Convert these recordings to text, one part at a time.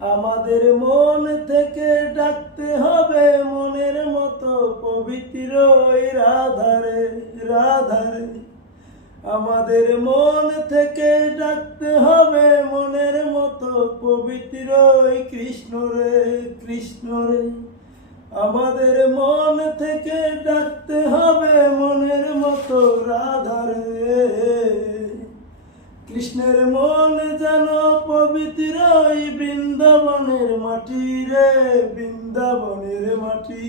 আমাদের মন থেকে ডাকতে হবে মনের মতো পবিত্র ওই রাধারে রাধারে। আমাদের মন থেকে ডাকতে হবে মনের মতো পবিত্র ওই কৃষ্ণ রে কৃষ্ণ রে। আমাদের মন থেকে ডাকতে হবে মনের মতো রাধারে। কৃষ্ণের মন যেন পবিত্র ওই বৃন্দাবনের মাটি রে বৃন্দাবনের মাটি।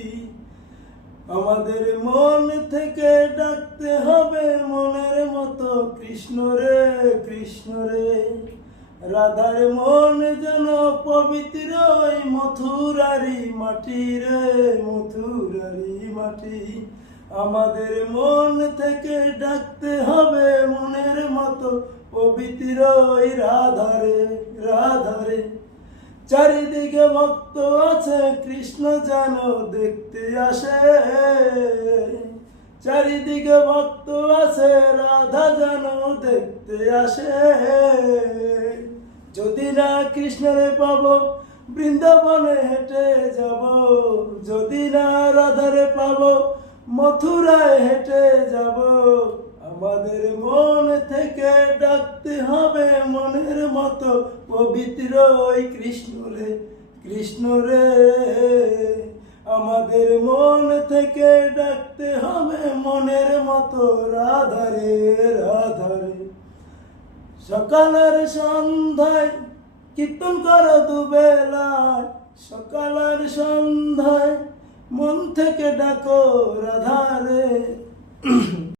আমাদের মন থেকে ডাকতে হবে মনের মতো কৃষ্ণ রে কৃষ্ণ রে। রাধার মন যেন পবিত্র ওই মথুরারি মাটি রে মথুরারি মাটি। আমাদের মন থেকে ডাকতে হবে মনের মতো পবিত্র ওই রাধারে রাধারে। চারিদিকে ভক্ত আছে কৃষ্ণ যেন দেখতে আসে। চারিদিকে ভক্ত আছে রাধা যেন দেখতে আসে। যদি না কৃষ্ণরে পাবো বৃন্দাবনে হেঁটে যাব। যদি না রাধারে পাবো মথুরায় হেঁটে যাব। আমাদের মন থেকে ডাকতে হবে মনের মতো পবিত্র ওই কৃষ্ণ রে কৃষ্ণ রে। আমাদের মন থেকে ডাকতে হবে মনের মতো রাধারে রাধারে। সকালের সন্ধ্যায় কীর্তন করো দুবেলায়। সকালের সন্ধ্যায় মন থেকে ডাকো রাধারে।